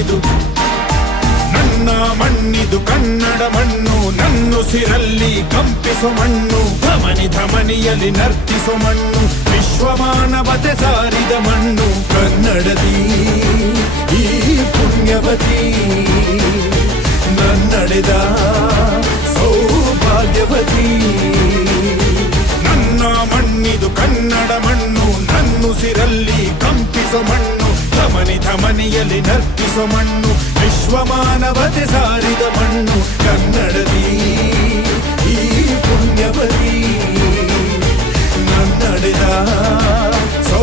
ಮಣ್ಣಿದು ನನ್ನ ಮಣ್ಣಿದು ಕನ್ನಡ ಮಣ್ಣು ನನ್ನುಸಿರಲ್ಲಿ ಕಂಪಿಸೋ ಮಣ್ಣು ಧಮನಿ ಧಮನಿಯಲ್ಲಿ ನರ್ತಿಸೋ ಮಣ್ಣು ವಿಶ್ವಮಾನವತೆ ಸಾರಿದ ಮಣ್ಣು ಕನ್ನಡದಿ ಈ ಪುಣ್ಯವತಿ ನನ್ನಡೆದ ಸೌಭಾಗ್ಯವತಿ ನನ್ನ ಮಣ್ಣಿದು ಕನ್ನಡ ಮಣ್ಣು ನನ್ನುಸಿರಲ್ಲಿ ಕಂಪಿಸೋ ಮಣ್ಣು ಧಮನಿ ಧಮನಿಯಲ್ಲಿ ನರ್ತಿಸೋ ಮಣ್ಣು ವಿಶ್ವಮಾನವತೆ ಸಾರಿದ ಮಣ್ಣು ಕನ್ನಡದಿ ಈ ಪುಣ್ಯವತಿ ನನ್ನಡೆದ ಸೌ